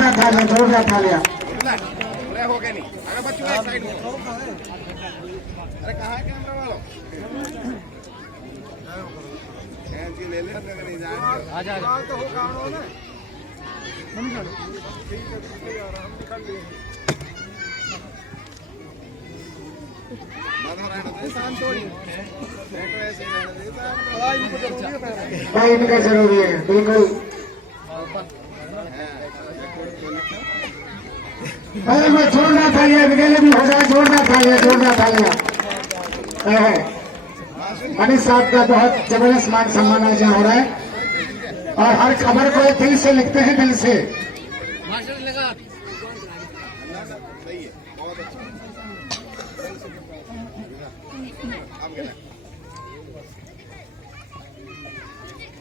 जोरदार तालियां, जोरदार तालियां। हो गया नहीं, अरे बच्चों एक साइड में। अरे कहाँ है कैमरा वालों? जी ले ले, अगर नहीं जाए आजा तो हो कहाँ ना? हम निकालो, ठीक है यार, हम निकाल लिए। बाधा रहना चाहिए, शांत थोड़ी। बैठो ऐसे रहना चाहिए, शांत। भाई इनका जरूरी है, बिल्कुल। अरे मैं जोरदार तालियां, निकले भी हो जाए, जोरदार तालियां, जोरदार तालियां। मनीष साहब का बहुत जबरदस्त मान सम्मान आज हो रहा है और हर खबर को दिल से लिखते हैं, दिल से।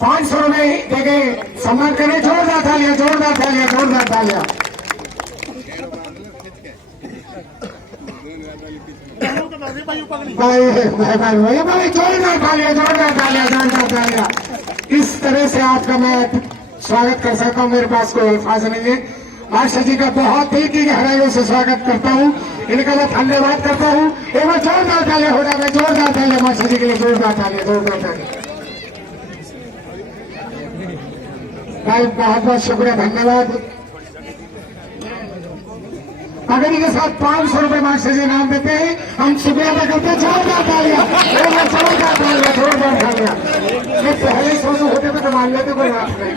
₹500 देके सम्मान करें, जोरदार तालियां, जोरदार तालियां, जोरदार तालियां। भाई जोरदार तालियां, जोरदार तालियां, जोरदार तालियां। इस तरह से आपका मैं स्वागत कर सकता हूँ, मेरे पास कोई अल्फाज नहीं है। मास्टर जी का बहुत दिल की गहराइयों से स्वागत करता हूँ, इनका मैं धन्यवाद करता हूँ। एक बार जोरदार तालियां हो रहा है, जोरदार तालियां मास्टर जी के लिए, जोरदार तालियां, जोरदार तालियां। भाई बहुत बहुत शुक्रिया, धन्यवाद। अगर इनके साथ ₹500 मास्टर जी नाम देते हैं, हम शुक्रिया अदा करते हैं। जोरदार तालियां, जोरदार तालियां, जोरदार तालियां। ये पहले सोचो होते तो मान लेते, कोई बात नहीं।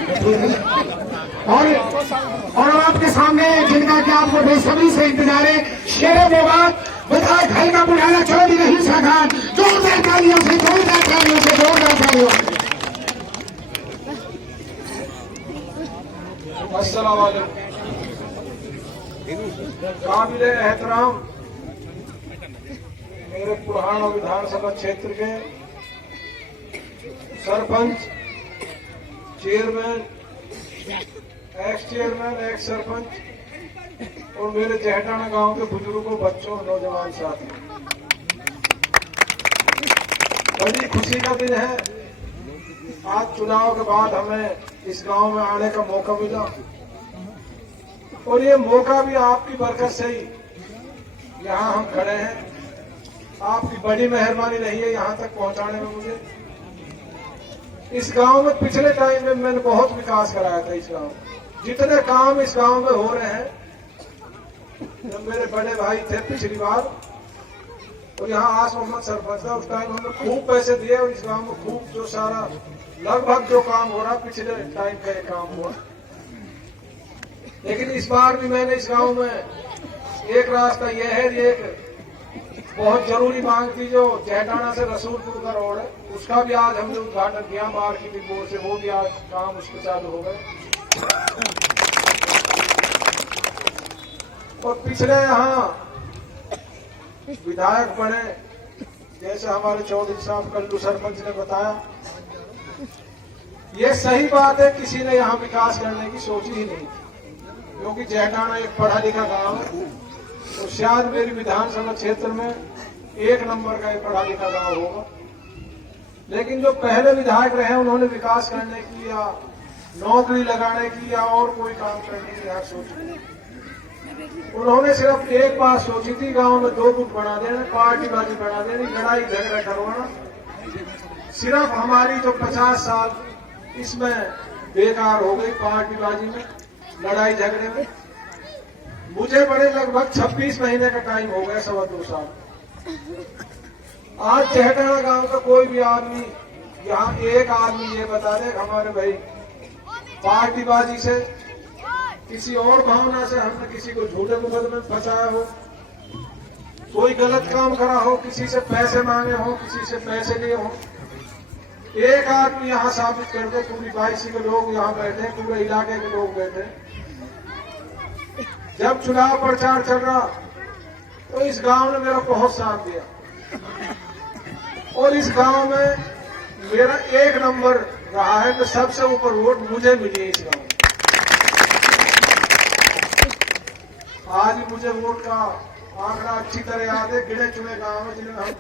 और आपके सामने जिनका कि आपको बेसब्री से इंतजार है, शेर मेवात विधायक हल्का बुढ़ाना चौधरी रहीसा खान। जोरदार तालियों से, जोरदार तालियों से, जोरदार तालियों। अस्सलाम वालेकुम। काबिल एहतराम मेरे पुराना विधानसभा क्षेत्र के sarpanch, chairman, x chairman, x sarpanch और मेरे जहटाना गांव के बुजुर्गों, बच्चों, नौजवान साथी, बड़ी खुशी का दिन है। आज चुनाव के बाद हमें इस गांव में आने का मौका मिला और ये मौका भी आपकी बरकत से ही यहाँ हम खड़े हैं। आपकी बड़ी मेहरबानी रही है यहाँ तक पहुँचाने में मुझे। इस गांव में पिछले टाइम में मैंने बहुत विकास कराया था। इस गांव जितने काम इस गांव में हो रहे हैं, जब मेरे बड़े भाई थे पिछली बार और यहाँ आस मोहम्मद सरपंच था, उस टाइम हमने खूब पैसे दिए और इस गांव में खूब जो सारा लगभग जो काम हो रहा पिछले टाइम का ये काम हुआ। लेकिन इस बार भी मैंने इस गांव में एक रास्ता यह है, एक बहुत जरूरी मांग थी जो जहटाना से रसूलपुर का रोड है, उसका भी आज हमने उद्घाटन किया मार्केटिंग बोर्ड से, वो भी आज काम उसके चालू हो गए। और पिछले यहाँ विधायक बने, जैसे हमारे चौधरी साहब कल्लू सरपंच ने बताया, ये सही बात है, किसी ने यहाँ विकास करने की सोची ही नहीं, क्योंकि जहटाना एक पढ़ा लिखा गांव है और शायद मेरी विधानसभा क्षेत्र में 1 नंबर का एक पढ़ा लिखा गांव होगा। लेकिन जो पहले विधायक रहे उन्होंने विकास करने की या नौकरी लगाने की या और कोई काम करने की यहाँ सोची, उन्होंने सिर्फ एक बात सोची थी, गांव में 2 गुट बना देना, पार्टीबाजी बना देनी, लड़ाई झगड़ा करवाना। सिर्फ हमारी जो 50 साल इसमें बेकार हो गई पार्टीबाजी में, लड़ाई झगड़े में। मुझे बड़े लगभग 26 महीने का टाइम हो गया, 2.25 साल। आज जहटाना गांव का कोई भी आदमी, यहाँ एक आदमी ये बता दे हमारे भाई पार्टीबाजी से, किसी और भावना से हमने किसी को झूठे मुकदमे में फंसाया हो, कोई गलत काम करा हो, किसी से पैसे मांगे हो, किसी से पैसे लिए हो, एक आदमी यहाँ साबित कर दे। पूरी 22 के लोग यहाँ बैठे, पूरे इलाके के लोग बैठे। जब चुनाव प्रचार चल रहा तो इस गांव ने मेरा बहुत साथ दिया और इस गांव में मेरा 1 नंबर रहा है, तो सबसे ऊपर वोट मुझे मिली है इस गांव में। आज ही मुझे वोट का आंकड़ा अच्छी तरह याद है। गिने चुने गांव में जिन्हें हम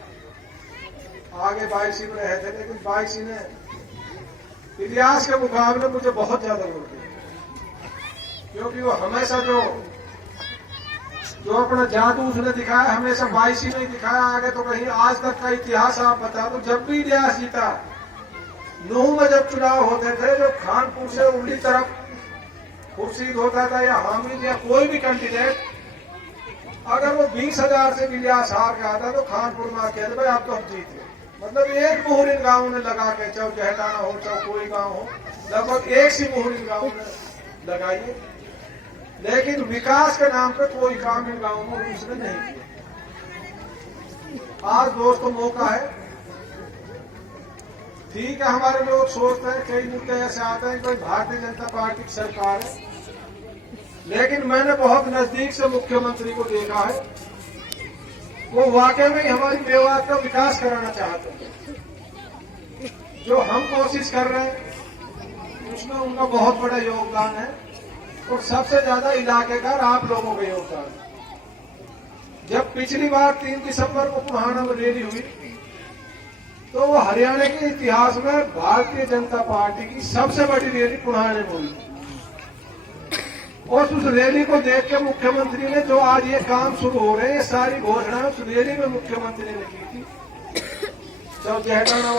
आगे 22 में रहे थे, लेकिन 22 ने इतिहास के मुकाबले मुझे बहुत ज्यादा वोट दिया। क्योंकि वो हमेशा जो अपना जादू उसने दिखाया हमेशा 22 ही नहीं दिखाया आगे। तो कहीं आज तक का इतिहास आप बता दो, जब भी इतिहास जीता, नूह में जब चुनाव होते थे, जो खानपुर से उंगली तरफ खुर्शीद होता था या हामिद या कोई भी कैंडिडेट, अगर वो 20,000 से भी लिहाज हार के आता तो खानपुर में कहते भाई आप तो हम जीते। मतलब एक मुहर इन गाँव ने लगा के, चाहे जहटाना हो चाहे कोई गाँव हो, लगभग एक सी मुहर इन गाँव ने लगाई। लेकिन विकास के नाम पे कोई काम इन गाँव में उसने नहीं किया। आज दोस्तों मौका है, ठीक है हमारे लोग सोचते हैं कई मुद्दे ऐसे आते हैं कि भारतीय जनता पार्टी की सरकार है, लेकिन मैंने बहुत नजदीक से मुख्यमंत्री को देखा है, वो वाकई में हमारी मेवात का विकास कराना चाहते हैं। जो हम कोशिश कर रहे हैं उसमें उनका बहुत बड़ा योगदान है और सबसे ज्यादा इलाके का आप लोगों का योगदान है। जब पिछली बार 3 दिसंबर को पुराना में रैली हुई तो वो हरियाणा के इतिहास में भारतीय जनता पार्टी की सबसे बड़ी रैली पुराने में हुई। और उस रैली को देख के मुख्यमंत्री ने जो आज ये काम शुरू हो रहे हैं, ये सारी घोषणाएं उस रैली में मुख्यमंत्री ने की थी। चाहे जहटाना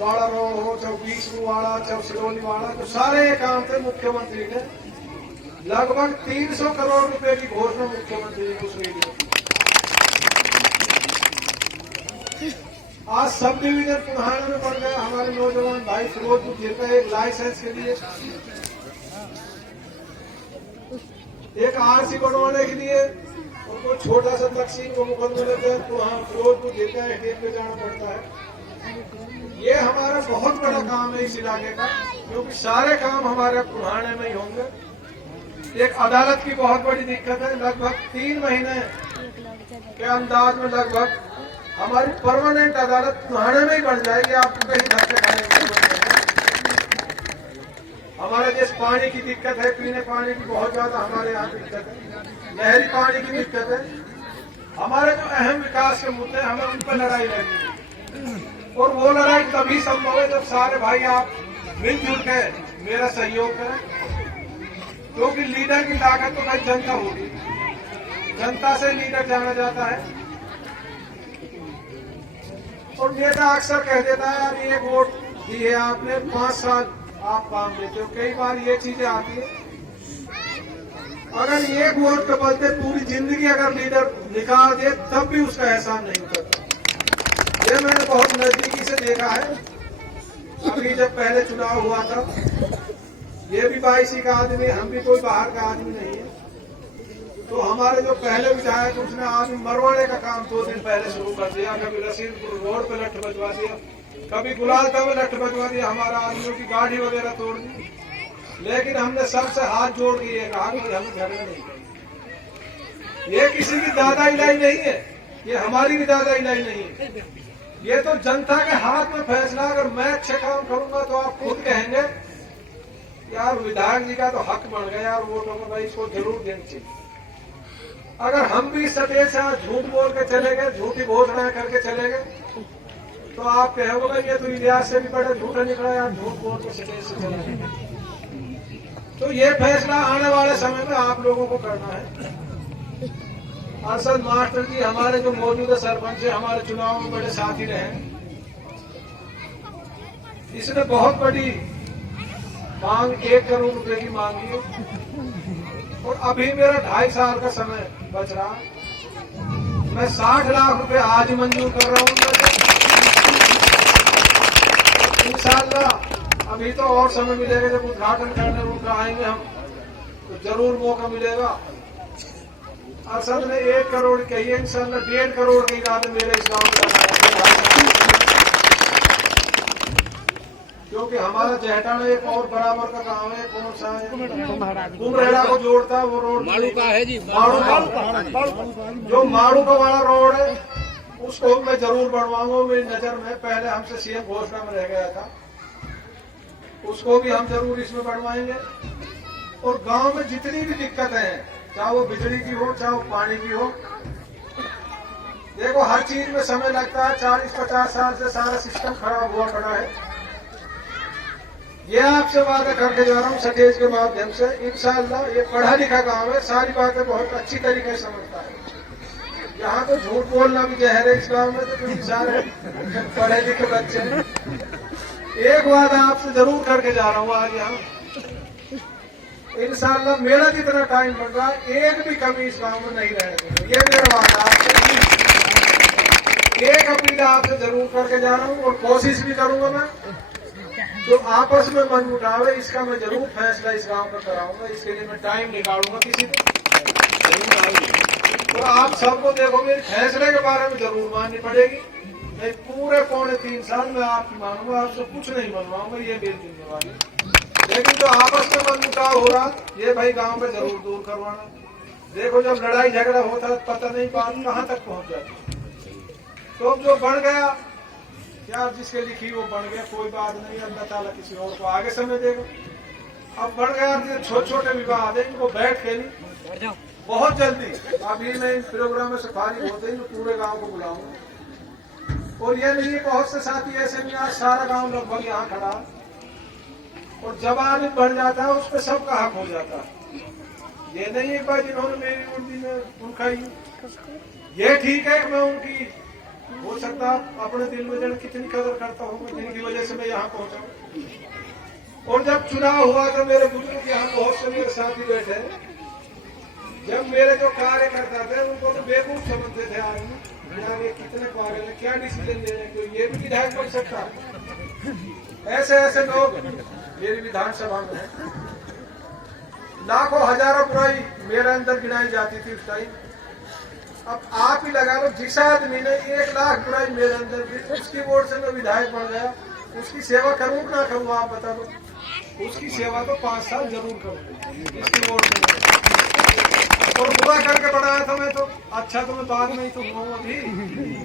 वाला रोड हो, चाहे बीसरू वाला, चाहे सिरोली वाला, तो सारे ये काम थे मुख्यमंत्री ने। लगभग 300 करोड़ रुपए की घोषणा मुख्यमंत्री ने उस रैली में की। आज सब डिवीजन पुराने में बढ़ गए। हमारे नौजवान भाई फिरोजपुर जिले एक लाइसेंस के लिए, एक आरसी बनवाने के लिए उनको छोटा सा तकसीम को मुकदमे लेते हैं तो वहाँ फिरोजपुर जिले एटीएम पे जाना पड़ता है। ये हमारा बहुत बड़ा काम है इस इलाके का, क्योंकि सारे काम हमारे पुराने में ही होंगे। एक अदालत की बहुत बड़ी दिक्कत है, लगभग 3 महीने के अंदाज में लगभग हमारी परमानेंट अदालत पुराने में ही बन जाएगी। आपको कहीं धक्के खाने की जरूरत नहीं है। हमारे देश पानी की दिक्कत है, पीने पानी की बहुत ज्यादा हमारे यहाँ दिक्कत है, नहरी पानी की दिक्कत है। हमारे जो अहम विकास के मुद्दे हमें उन पर लड़ाई लड़नी है और वो लड़ाई तभी संभव है जब सारे भाई आप मिलजुल के मेरा सहयोग करें, क्योंकि लीडर की ताकत तो भाई जनता होगी, जनता से लीडर जाना जाता है। और नेता अक्सर कह देता है यार ये वोट दी है आपने, 5 साल आप काम देते हो। कई बार ये चीजें आती है, अगर एक वोट के बदले पूरी जिंदगी अगर लीडर निकाल दे तब भी उसका एहसान नहीं उतरता। ये मैंने बहुत नजदीकी से देखा है। अभी जब पहले चुनाव हुआ था, ये भी 22 का आदमी, हम भी कोई बाहर का आदमी नहीं है, तो हमारे जो पहले विधायक उसने आदमी मरवाने का काम 2 दिन पहले शुरू कर दिया। कभी रसीदपुर रोड पे लठ बजवा दिया, कभी गुलालता में लठ बजवा दिया, हमारा आदमियों की गाड़ी वगैरह तोड़ दी। लेकिन हमने सबसे हाथ जोड़ के ये कहा कि हमें झगड़ा नहीं करना। ये किसी की दादा इलाई नहीं है, ये हमारी भी दादा इलाई नहीं है। ये तो जनता के हाथ में फैसला। अगर मैं अच्छे काम करूंगा तो आप खुद कहेंगे यार विधायक जी का तो हक बन गया यार वोटों में, भाई इसको जरूर देना चाहिए। अगर हम भी सतेज से झूठ बोल के चले गए, झूठी घोषणाएं करके चले गए, तो आप कहोगे ये तो इतिहास से भी बड़ा झूठा निकला यार, झूठ बोल के सतेज से चले गए। तो ये फैसला आने वाले समय में आप लोगों को करना है। अरशद मास्टर जी हमारे जो मौजूदा सरपंच है, हमारे चुनाव में बड़े साथी रहे, इसने बहुत बड़ी मांग 1 करोड़ रुपए की मांगी है और अभी मेरा 2.5 साल का समय बच रहा। मैं 60 लाख रुपए आज मंजूर कर रहा हूँ। इंशाअल्लाह अभी तो और समय मिलेगा, जब उद्घाटन करने उनका आएंगे हम तो जरूर मौका मिलेगा। अरशद ने 1 करोड़ कही है, इंशाअल्लाह 1.5 करोड़ के इरादे मेरे इस गाँव में, क्योंकि हमारा जहटाना एक और बराबर का गाँव है। कौन सा है? कुम्हरेड़ा को जोड़ता है वो रोड, माड़ू का है जी, जो माड़ू का वाला रोड है उसको मैं जरूर बनवाऊंगा। मेरी नजर में पहले हमसे सीएम घोषणा में रह गया था, उसको भी हम जरूर इसमें बनवाएंगे। और गांव में जितनी भी दिक्कतें हैं, चाहे वो बिजली की हो, चाहे वो पानी की हो, देखो हर चीज में समय लगता है। 40-50 साल से सारा सिस्टम खराब हुआ पड़ा है। ये आपसे वादा करके जा रहा हूँ सटेज के माध्यम से, इंशाअल्लाह ये पढ़ा लिखा गांव है, सारी बातें बहुत अच्छी तरीके से समझता है। यहाँ तो झूठ बोलना भी जहर है इस गांव में, तो क्योंकि सारे पढ़े लिखे बच्चे हैं। एक वादा आपसे जरूर करके जा रहा हूँ आज यहाँ, इंशाअल्लाह मेरा जितना टाइम बन रहा है एक भी कमी इस गांव में नहीं रहने देंगे, ये मेरा वादा आपसे। एक अपील आपसे जरूर करके जा रहा हूँ और कोशिश भी करूंगा मैं, जो आपस में मन मुटावे इसका मैं जरूर फैसला इस गांव में कराऊंगा। इसके लिए मैं टाइम निकालूंगा किसी दिन जरूर आऊंगी। तो आप सबको देखो मेरे फैसले के बारे में जरूर माननी पड़ेगी। मैं पूरे 3.25 साल में आपकी मानूंगा, आपसे कुछ नहीं मनवाऊंगा, ये मेरी जिम्मेवारी। लेकिन जो आपस में मन मुटाव हो रहा ये भाई गांव में जरूर दूर करवाना। देखो जब लड़ाई झगड़ा होता है पता नहीं बात कहाँ तक पहुंच जाती। तो जो बढ़ गया यार, जिसके लिखी वो बढ़ गया, कोई बात नहीं, अल्लाह ताला किसी और को आगे समय देगा। अब बढ़ गया छोटे छोटे विवाह आ जाएंगे, वो बैठ के नहीं बहुत जल्दी अभी मैं इन प्रोग्राम में से फारिग होते ही पूरे गांव को बुलाऊंगा। और ये नहीं बहुत से साथी ऐसे भी, आज सारा गांव लगभग यहाँ खड़ा, और जब आदमी बढ़ जाता है उस पर सबका हक हो जाता है। ये नहीं है भाई जिन्होंने मेरी उर्दी में उनका ही, ये ठीक है मैं उनकी हो सकता अपने दिल में जन कितनी कदर करता हूँ, जिनकी वजह से मैं यहाँ पहुंचा। और जब चुनाव हुआ तो मेरे बुजुर्ग यहाँ बहुत से मेरे साथी बैठे, जब मेरे जो कार्यकर्ता थे उनको तो बेवकूफ समझते थे आदमी, यार ये कितने पागल है, क्या डिसीजन ले रहे हैं, ये भी विधायक बन सकता। ऐसे ऐसे लोग मेरी विधानसभा में है। लाखों हजारों बुराई मेरे अंदर गिनाई जाती थी उस टाइम। अब आप ही लगा लो, जिस आदमी ने 1 लाख बुराई मेरे अंदर दी, उसकी वोट से मैं विधायक बन गया, उसकी सेवा करूँ ना करूँ आप बता दो। उसकी सेवा तो 5 साल जरूर करूँ इसकी वोट से। और बुरा करके बढ़ाया था मैं, तो अच्छा तो मैं बाद में ही तो हुआ भी,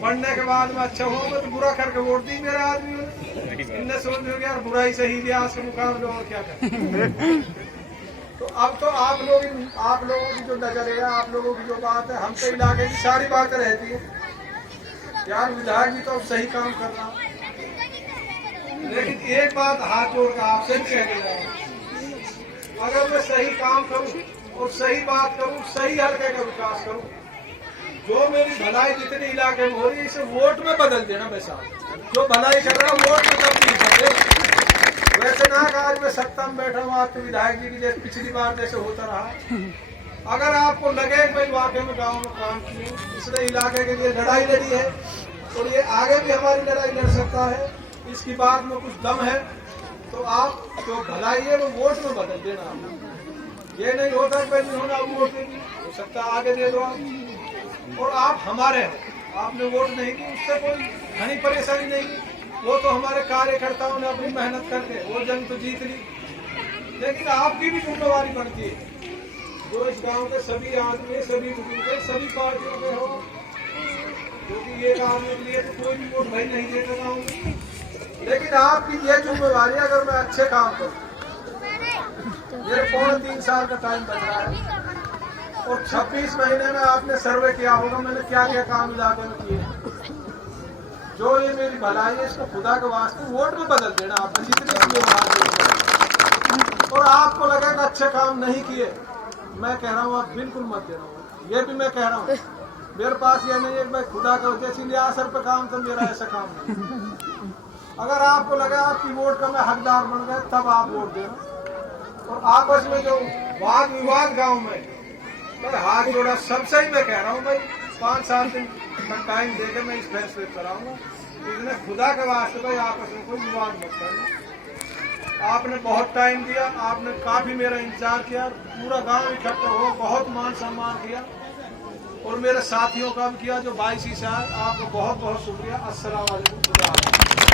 बढ़ने के बाद में अच्छा हुआ, मैं तो बुरा करके वोट दी मेरे आदमी ने। इनने सोच लिया यार बुराई सही लिया आज के मुकाबले, और क्या करें। तो अब तो आप लोगों की जो नजर है, आप लोगों की जो बात है, हम तो इलाके की सारी बातें रहती है यार, विधायक जी तो अब सही काम कर रहा। लेकिन एक बात हाथ जोड़कर आपसे भी कह के जाऊँ, अगर मैं सही काम करूँ और सही बात करूँ, सही हल्के का विकास करूँ, जो मेरी भलाई जितनी इलाके में हो रही है इसे वोट में बदल देना। वैसा जो भलाई कर रहा हूँ वोट में तब्दील कर दे। वैसे ना कि आज मैं सत्ता में बैठा हूँ आपके विधायक जी की जैसे पिछली बार जैसे होता रहा। अगर आपको लगे भाई वाकई में गांव में काम किए, इसने इलाके के लिए लड़ाई लड़ी है और ये आगे भी हमारी लड़ाई लड़ सकता है, इसकी बात में कुछ दम है, तो आप जो भलाई है वो वोट में बदल देना। ये नहीं होता कि भाई जिन्होंने आप वोट दे दी हो सकता आगे दे दो आप, और आप हमारे हो, आपने वोट नहीं की उससे कोई घनी परेशानी नहीं, वो तो हमारे कार्यकर्ताओं ने अपनी मेहनत करके वो जंग तो जीत ली। लेकिन आपकी भी जिम्मेवारी बनती है, जो इस गांव के सभी आदमी, सभी बुजुर्ग, सभी पार्टियों के हो, क्योंकि ये काम के लिए तो कोई भी वोट भाई नहीं देता गाँव में। लेकिन आपकी ये जिम्मेवारी, अगर मैं अच्छे काम करूँ, मेरे 3.25 साल का टाइम बच रहा है और 26 महीने में आपने सर्वे किया होगा मैंने क्या क्या काम इलाके में किए। जो ये मेरी भलाई है इसको खुदा के वास्ते वोट में बदल देना आपने जितने किए बाहर। और आपको लगेगा अच्छे काम नहीं किए, मैं कह रहा हूँ आप बिल्कुल मत देना। ये भी मैं कह रहा हूँ, मेरे पास ये नहीं है मैं खुदा का जैसे लियासर पे काम था, मेरा ऐसा काम नहीं। अगर आपको लगे आपकी वोट का मैं हकदार बन गया तब आप वोट देना। और आपस में जो वाद विवाद गांव में मैं हाथ जोड़ा सबसे ही मैं कह रहा हूँ भाई 5-7 दिन का टाइम देकर मैं इस फैसले कराऊंगा। इसने खुदा के वास्ते भाई आपस में कोई विवाद मत करना। आपने बहुत टाइम दिया, आपने काफी मेरा इंतजार किया, पूरा गांव इकट्ठा हुआ, बहुत मान सम्मान किया और मेरे साथियों का भी किया जो 22 से आए। आपको बहुत बहुत शुक्रिया। अस्सलाम वालेकुम।